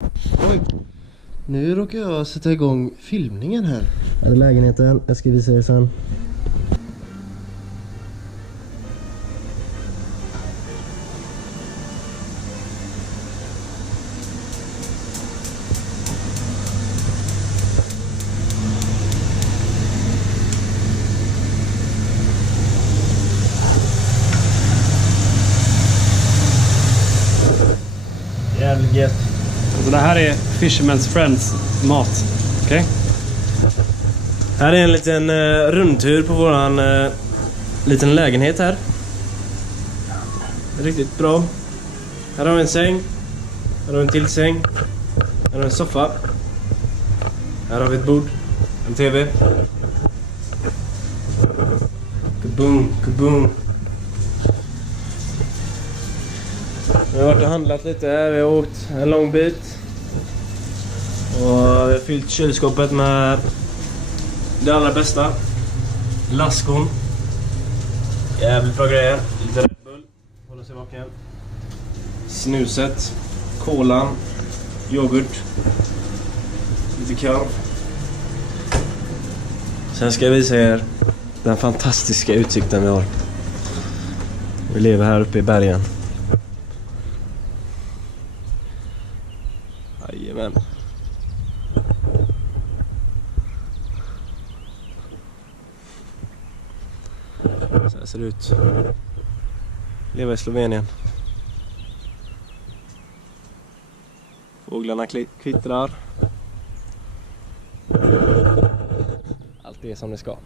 Oj. Nu råkar jag sätta igång filmningen här. Här är lägenheten, jag ska visa er sen. Jävligt gött. Alltså det här är Fisherman's Friends mat. Okej? Här är en liten rundtur på våran liten lägenhet här. Riktigt bra. Här har vi en säng. Här har vi en till säng. Här har vi en soffa. Här har vi ett bord. En tv. Kaboom, kaboom. Vi har varit och handlat lite här. Vi har åkt en lång bit. Och vi har fyllt kylskåpet med det allra bästa. Laskon. Jävligt bra grejer. Lite Red Bull. Hålla sig vaken. Snuset. Kolan. Yoghurt. Lite korv. Sen ska jag visa er den fantastiska utsikten vi har. Vi lever här uppe i bergen. Jajamän. Så här ser det ut. Leva i Slovenien. Fåglarna kvittrar. Allt är som det ska.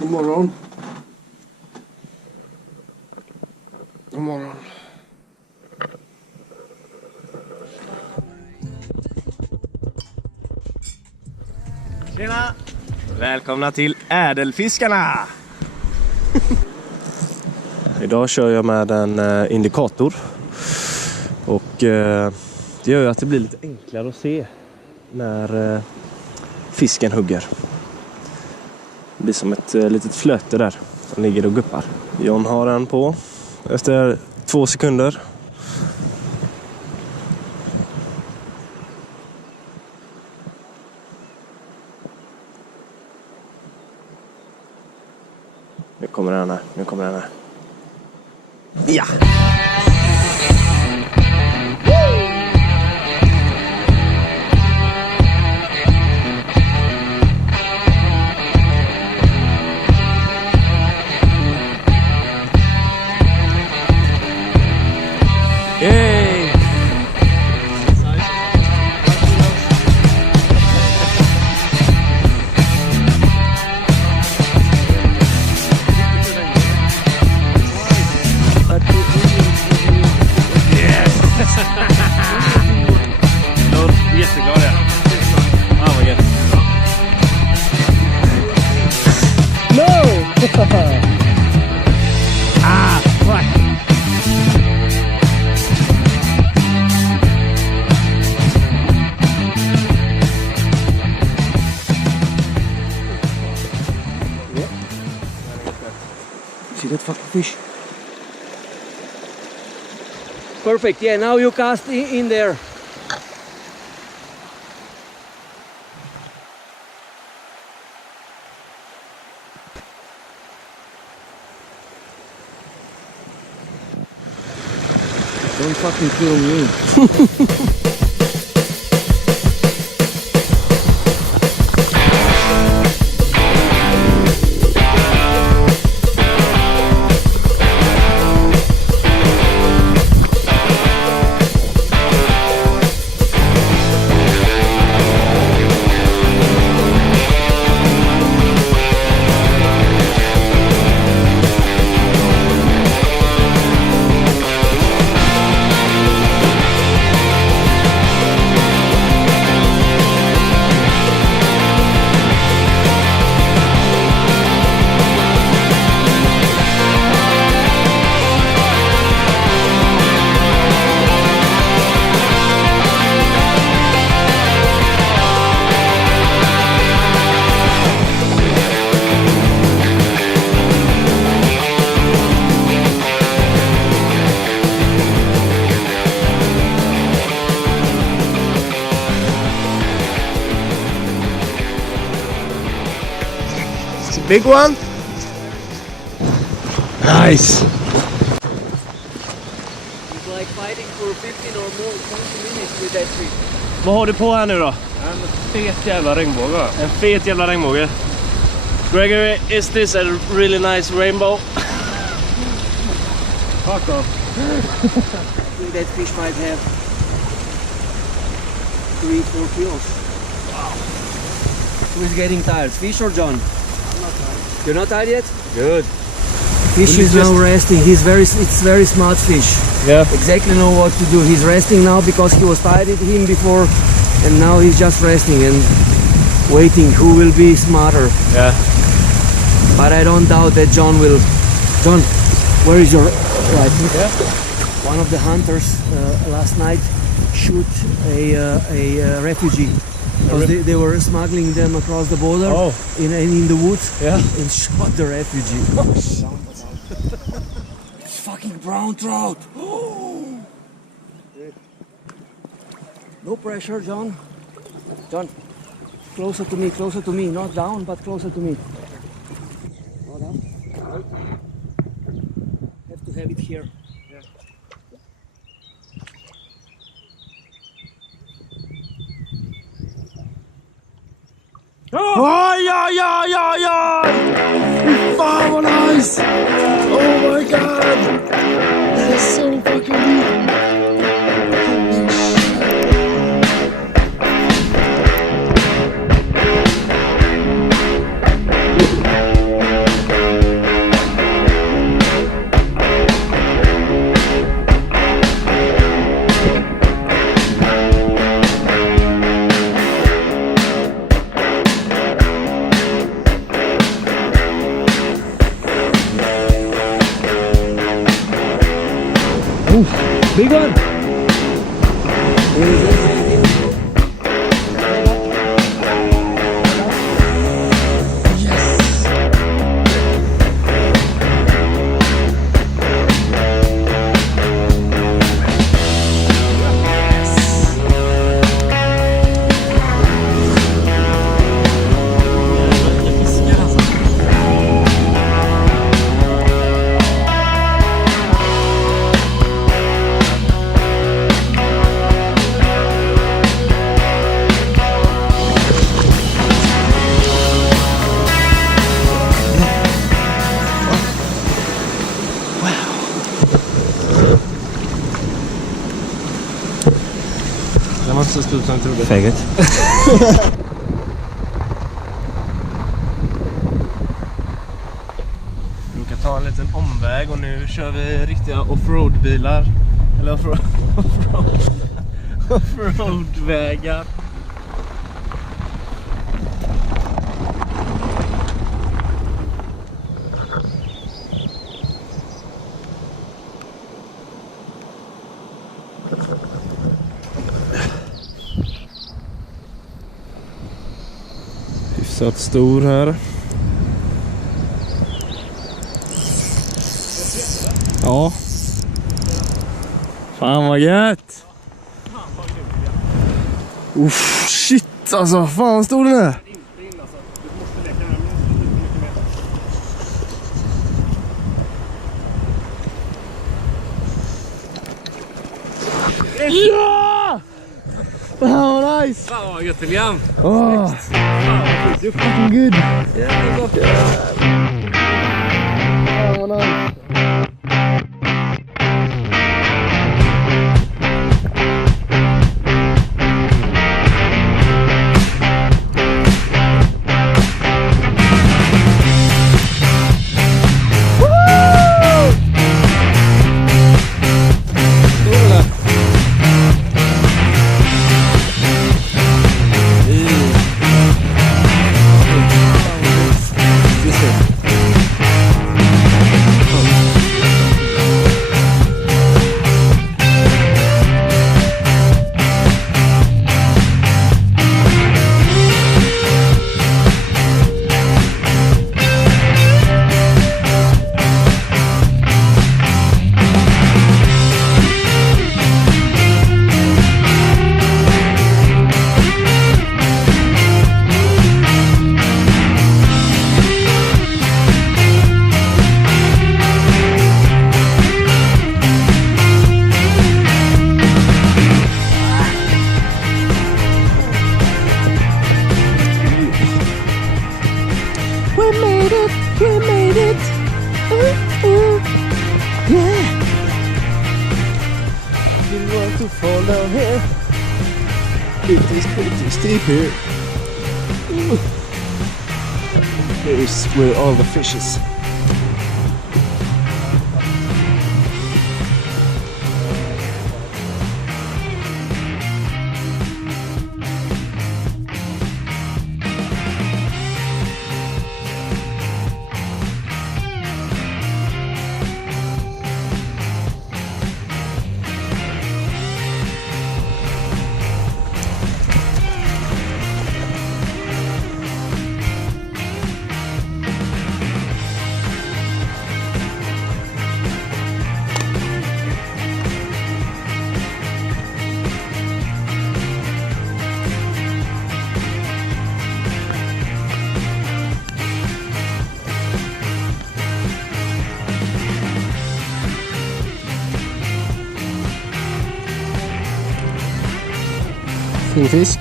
God morgon. God morgon. Tjena! Välkomna till Ädelfiskarna! Idag kör jag med en indikator. Och det gör ju att det blir lite enklare att se när fisken hugger. Det blir som ett litet flöte där som ligger och guppar. John har den på efter 2 sekunder. Nu kommer den här. Nu kommer den här. Ja! Yay! Jätteglad jag. Ah, vad gött. No! Ah, fuck. See that fucking fish? Perfect. Yeah, now you cast in there. Don't fucking kill me. It's a big one. Nice. It's like fighting for 15 or more 20 minutes with that fish. Vad har du på här nu då? En fet jävla regnbåge. En fet jävla regnbåge. Gregory, is this a really nice rainbow? Fuck off. I think that fish might have 3-4 kilos. Wow. Who is getting tired? Fish or John? I'm not tired. You're not tired yet? Good. Fish is now resting. It's very smart fish. Yeah. Exactly know what to do. He's resting now because he was tired at him before, and now he's just resting and waiting who will be smarter. Yeah. But I don't doubt that John will. John, where is your rifle? Yeah. One of the hunters last night shoot a refugee because they were smuggling them across the border in the woods. Yeah. And shot the refugee. It's fucking brown trout. No pressure, John. John, closer to me, not down, but closer to me. Not down. Have to have it here. Oj, oj, oj, oj, oj! Fan vad nice! Oh my god! That is so fucking deep! Big one. Den var inte så stor som jag trodde. Faggot. Vi kan ta en liten omväg och nu kör vi riktiga offroad-bilar. Eller offroad-vägar. Hyfsat stor här. Ja. Fan vad gött. Uff, shit alltså. Fan vad stor den är. Ja! Fan vad nice. Fan vad gött, William. Oh, you're fucking good. Yeah, Fan vad nice. made it, we made it. Yeah. You want to fall down here? It is pretty steep here. Here's where all the fish is. Fin fisk.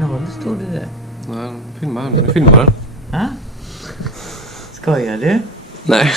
Nå, det stod det där. Nej, filmar den. Ha? Skojar du? Nej.